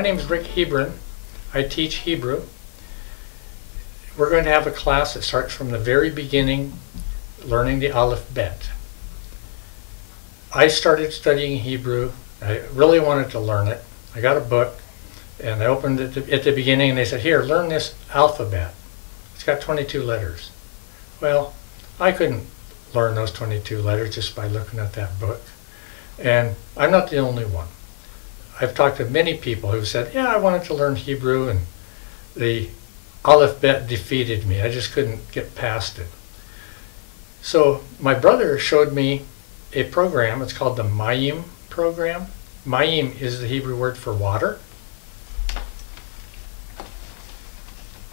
My name is Rick Hebron. I teach Hebrew. We're going to have a class that starts from the very beginning, learning the alphabet. I started studying Hebrew. I really wanted to learn it. I got a book and I opened it at the beginning and they said, here, learn this alphabet. It's got 22 letters. Well, I couldn't learn those 22 letters just by looking at that book. And I'm not the only one. I've talked to many people who said, yeah, I wanted to learn Hebrew and the alphabet defeated me. I just couldn't get past it. So my brother showed me a program. It's called the Mayim program. Mayim is the Hebrew word for water.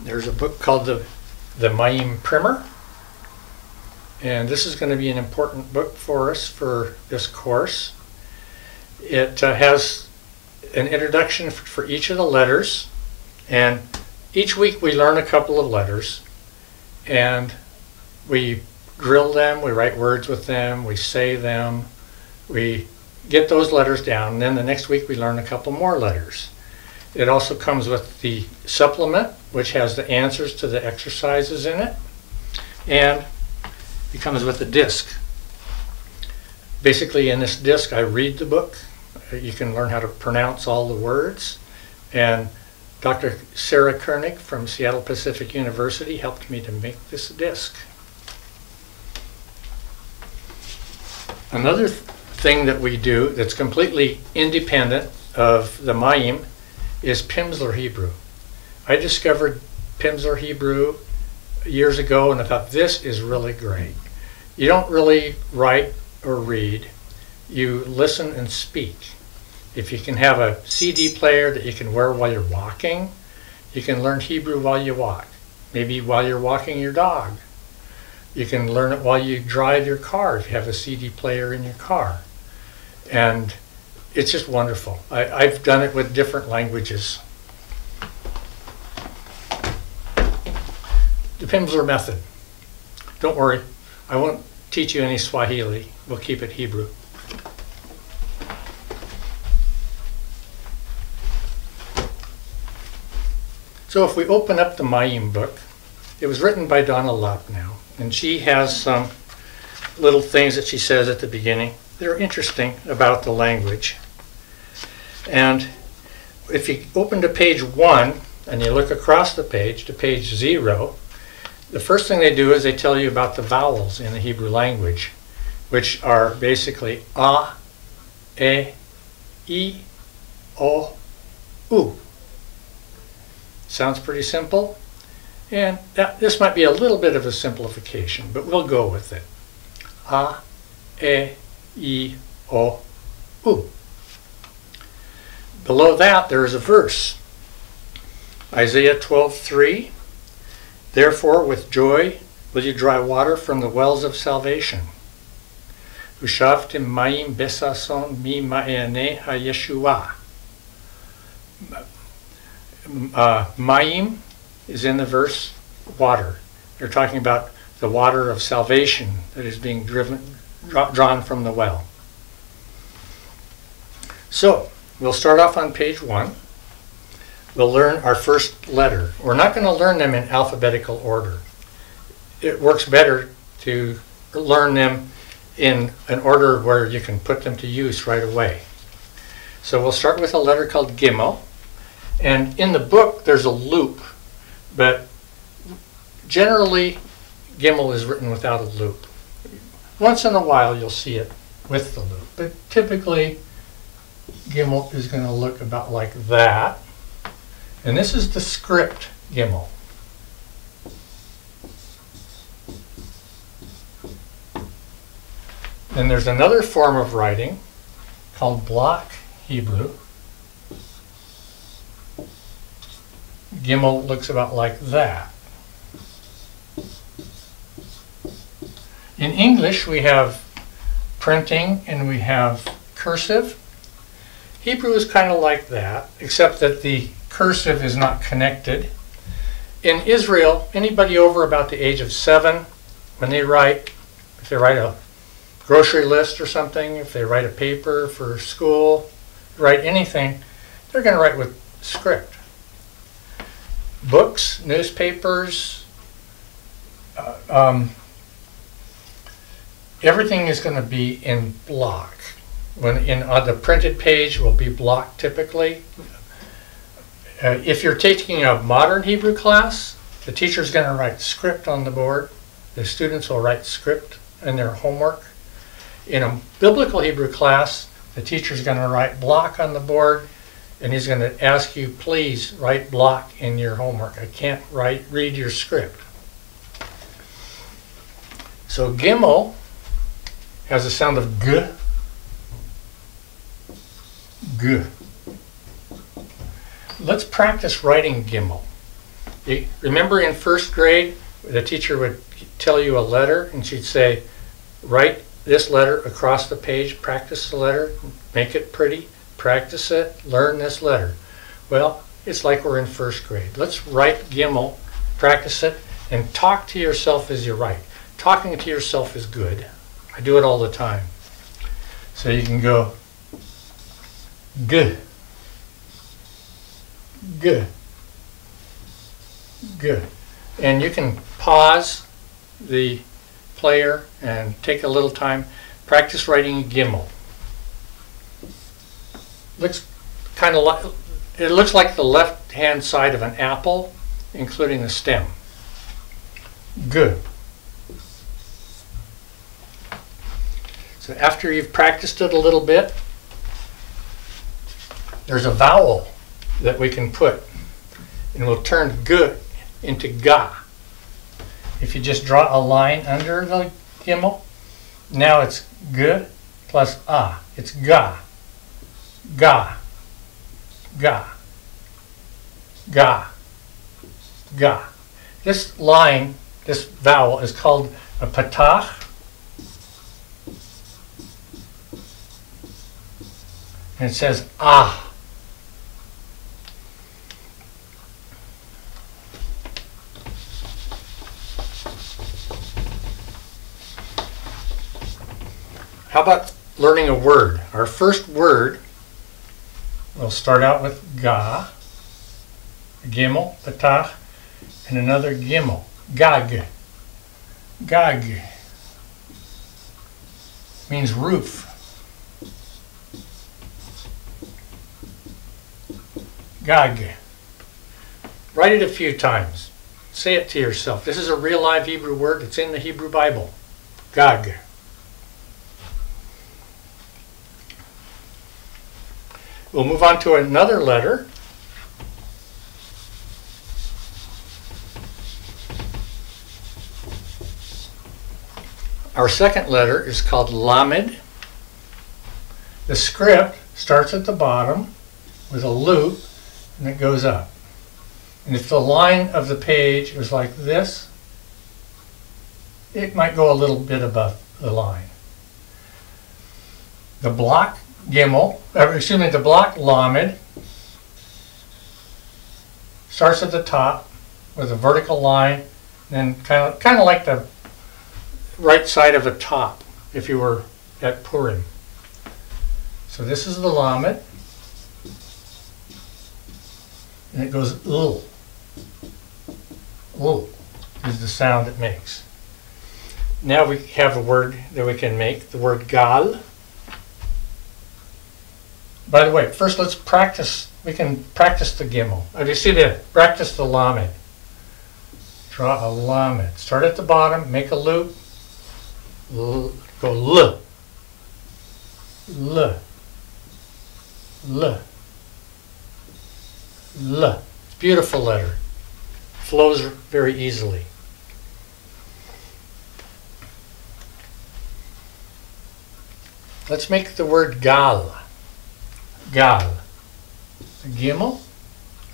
There's a book called the Mayim Primer. And this is going to be an important book for us for this course. It has an introduction for each of the letters, and each week we learn a couple of letters and we drill them, we write words with them, we say them, we get those letters down, and then the next week we learn a couple more letters. It also comes with the supplement, which has the answers to the exercises in it, and it comes with a disc. Basically in this disc I read the book. You can learn how to pronounce all the words, and Dr. Sarah Koenig from Seattle Pacific University helped me to make this disc. Another thing that we do that's completely independent of the Mayim is Pimsleur Hebrew. I discovered Pimsleur Hebrew years ago and I thought this is really great. You don't really write or read, you listen and speak. If you can have a CD player that you can wear while you're walking, you can learn Hebrew while you walk. Maybe while you're walking your dog. You can learn it while you drive your car if you have a CD player in your car. And it's just wonderful. I've done it with different languages. The Pimsleur method. Don't worry, I won't teach you any Swahili. We'll keep it Hebrew. So if we open up the Mayim book, it was written by Donna Loppnow, and she has some little things that she says at the beginning that are interesting about the language. And if you open to page 1 and you look across the page to page 0, the first thing they do is they tell you about the vowels in the Hebrew language, which are basically a, e, o, u. Sounds pretty simple, and this might be a little bit of a simplification, but we'll go with it. A, e, o, u. Below that there is a verse. Isaiah 12:3. Therefore with joy will you draw water from the wells of salvation. Ushavtim mayim besason mi ma'ene ha-yeshua. Mayim is in the verse water. They're talking about the water of salvation that is being drawn from the well. So we'll start off on page 1. We'll learn our first letter. We're not going to learn them in alphabetical order. It works better to learn them in an order where you can put them to use right away. So we'll start with a letter called Gimel. And in the book there's a loop, but generally Gimel is written without a loop. Once in a while you'll see it with the loop, but typically Gimel is going to look about like that. And this is the script Gimel. Then there's another form of writing called block Hebrew. Gimel looks about like that. In English we have printing and we have cursive. Hebrew is kind of like that, except that the cursive is not connected. In Israel, anybody over about the age of 7, when they write, if they write a grocery list or something, if they write a paper for school, write anything, they're going to write with script. Books, newspapers, everything is going to be in block. On the printed page will be block typically. If you're taking a modern Hebrew class, the teacher's going to write script on the board. The students will write script in their homework. In a biblical Hebrew class, the teacher's going to write block on the board, and he's going to ask you, please write block in your homework. I can't read your script. So Gimel has a sound of G. G. Let's practice writing Gimel. Remember in first grade, the teacher would tell you a letter, and she'd say, write this letter across the page, practice the letter, make it pretty, practice it, learn this letter. Well, it's like we're in first grade. Let's write Gimel, practice it, and talk to yourself as you write. Talking to yourself is good. I do it all the time. So you can go G, G, G. And you can pause the player and take a little time. Practice writing Gimel. Looks kind of like, it looks like the left hand side of an apple, including the stem. Good. So after you've practiced it a little bit, there's a vowel that we can put, and we'll turn G into Ga. If you just draw a line under the Gimel, now it's G plus A. It's Ga. Ga. Ga. Ga. Ga. This line, this vowel, is called a patach. And it says ah. How about learning a word? Our first word, we'll start out with ga, gimel, patach, and another gimel, gag. Gag means roof. Gag. Write it a few times. Say it to yourself. This is a real live Hebrew word. It's in the Hebrew Bible. Gag. We'll move on to another letter. Our second letter is called Lamed. The script starts at the bottom with a loop, and it goes up. And if the line of the page is like this, it might go a little bit above the line. The block Gimel, the block Lamed starts at the top with a vertical line, and kind of like the right side of a top if you were at Purim. So this is the Lamed. And it goes ul. Ul is the sound it makes. Now we have a word that we can make, the word gal. By the way, first let's practice. We can practice the Gimel. You see the practice the Lamed. Draw a Lamed. Start at the bottom, make a loop. Go L. L. L. L. It's a beautiful letter. Flows very easily. Let's make the word gal. Gal. A gimel,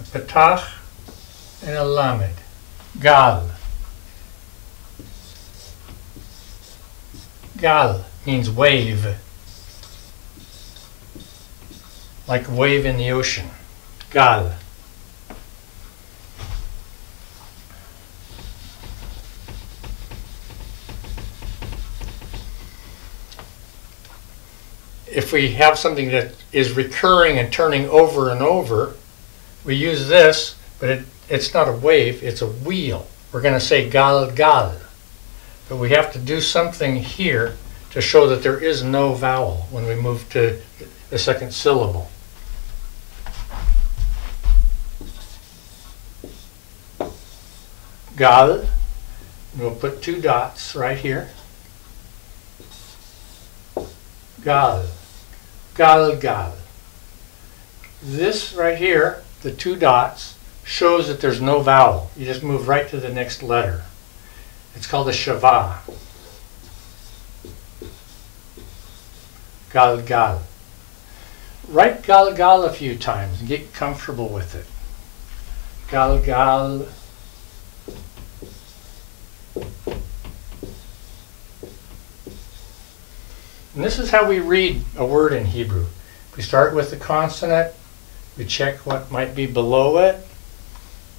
a patach, and a lamed. Gal. Gal means wave. Like a wave in the ocean. Gal. If we have something that is recurring and turning over and over, we use this, but it's not a wave, it's a wheel. We're going to say gal gal. But we have to do something here to show that there is no vowel when we move to the second syllable. Gal. We'll put 2 dots right here. Gal. Gal gal. This right here, the 2 dots, shows that there's no vowel. You just move right to the next letter. It's called a shava. Gal gal. Write gal gal a few times and get comfortable with it. Gal gal. And this is how we read a word in Hebrew. We start with the consonant, we check what might be below it,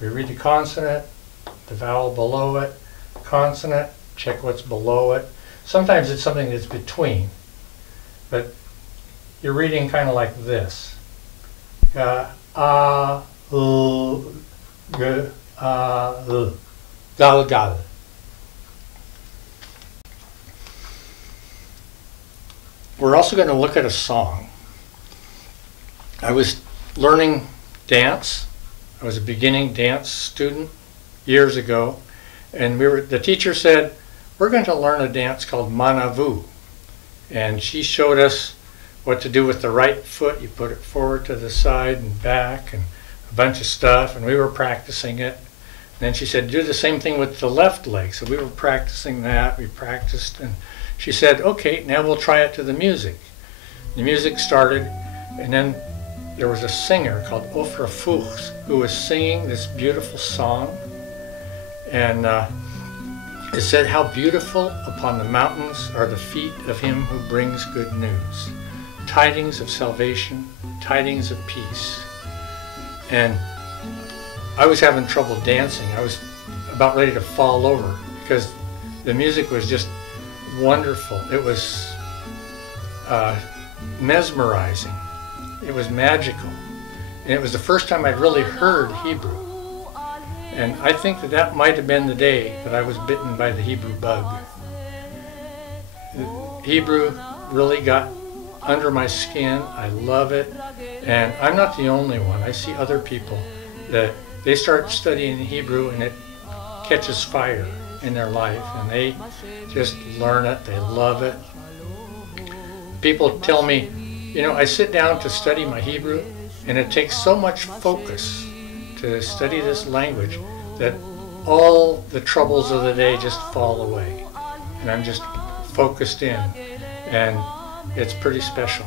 we read the consonant, the vowel below it, consonant, check what's below it. Sometimes it's something that's between, but you're reading kind of like this. Gal, gal. We're also going to look at a song. I was learning dance. I was a beginning dance student years ago, and the teacher said, we're going to learn a dance called Navu. And she showed us what to do with the right foot. You put it forward to the side and back and a bunch of stuff, and we were practicing it. And then she said, do the same thing with the left leg. So we were practicing that. We practiced, and she said, okay, now we'll try it to the music. The music started, and then there was a singer called Ofra Fuchs who was singing this beautiful song. And it said, how beautiful upon the mountains are the feet of him who brings good news. Tidings of salvation, tidings of peace. And I was having trouble dancing. I was about ready to fall over because the music was just wonderful. It was mesmerizing. It was magical. And it was the first time I'd really heard Hebrew. And I think that might have been the day that I was bitten by the Hebrew bug. Hebrew really got under my skin. I love it. And I'm not the only one. I see other people that they start studying Hebrew and it catches fire in their life, and they just learn it, they love it. People tell me, you know, I sit down to study my Hebrew, and it takes so much focus to study this language that all the troubles of the day just fall away. And I'm just focused in, and it's pretty special.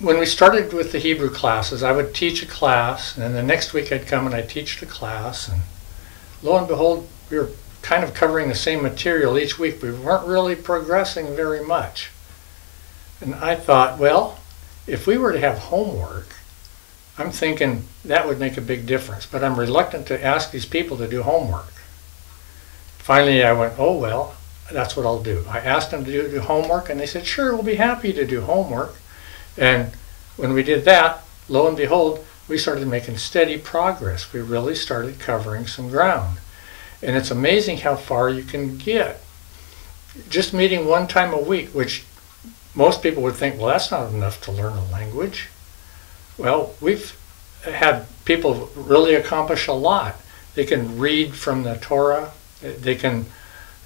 When we started with the Hebrew classes, I would teach a class, and then the next week I'd come and I'd teach the class, and lo and behold, we were kind of covering the same material each week. We weren't really progressing very much. And I thought, well, if we were to have homework, I'm thinking that would make a big difference, but I'm reluctant to ask these people to do homework. Finally, I went, oh, well, that's what I'll do. I asked them to do homework, and they said, sure, we'll be happy to do homework. And when we did that, lo and behold, we started making steady progress. We really started covering some ground. And it's amazing how far you can get. Just meeting one time a week, which most people would think, well, that's not enough to learn a language. Well, we've had people really accomplish a lot. They can read from the Torah. They can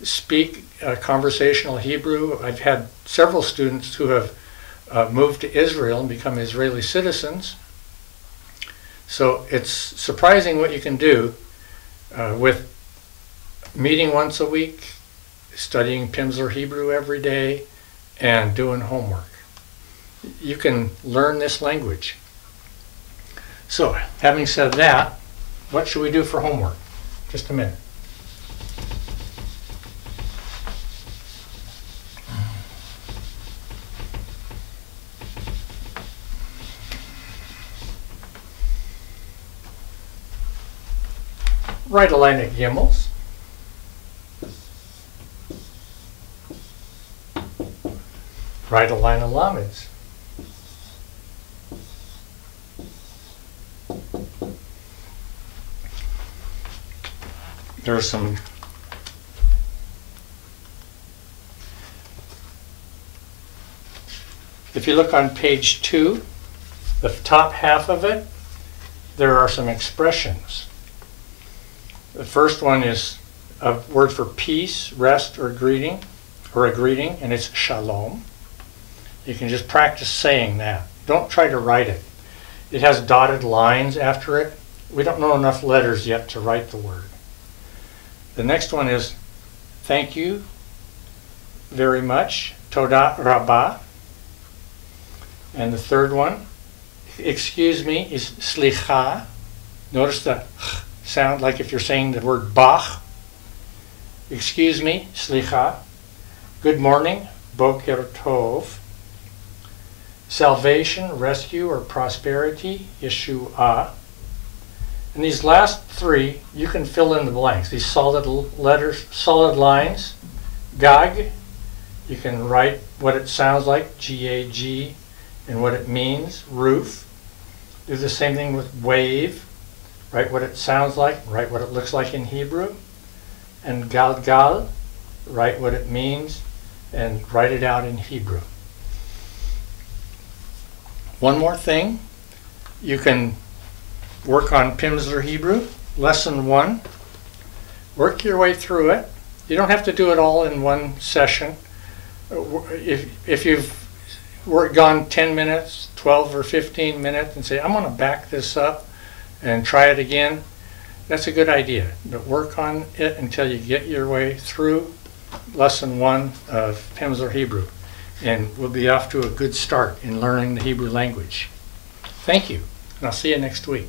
speak conversational Hebrew. I've had several students who have moved to Israel and become Israeli citizens. So it's surprising what you can do with meeting once a week, studying Pimsleur Hebrew every day, and doing homework. You can learn this language. So, having said that, what should we do for homework? Just a minute. Write a line of Gimels. Write a line of Lameds. There are some if you look on page 2, the top half of it, there are some expressions. The first one is a word for peace, rest, or a greeting, and it's shalom. You can just practice saying that. Don't try to write it. It has dotted lines after it. We don't know enough letters yet to write the word. The next one is thank you very much, toda rabbah. And the third one, excuse me, is slicha. Notice the sound like if you're saying the word Bach. Excuse me, slicha. Good morning, boker tov. Salvation, rescue, or prosperity, Yeshua. And these last 3, you can fill in the blanks. These solid letters, solid lines, Gag, you can write what it sounds like, G-A-G, and what it means, roof. Do the same thing with wave, write what it sounds like, write what it looks like in Hebrew. And Galgal, write what it means, and write it out in Hebrew. One more thing, you can work on Pimsleur Hebrew, lesson 1. Work your way through it. You don't have to do it all in one session. If you've gone 10 minutes, 12 or 15 minutes and say, I'm going to back this up and try it again, that's a good idea. But work on it until you get your way through lesson 1 of Pimsleur Hebrew. And we'll be off to a good start in learning the Hebrew language. Thank you, and I'll see you next week.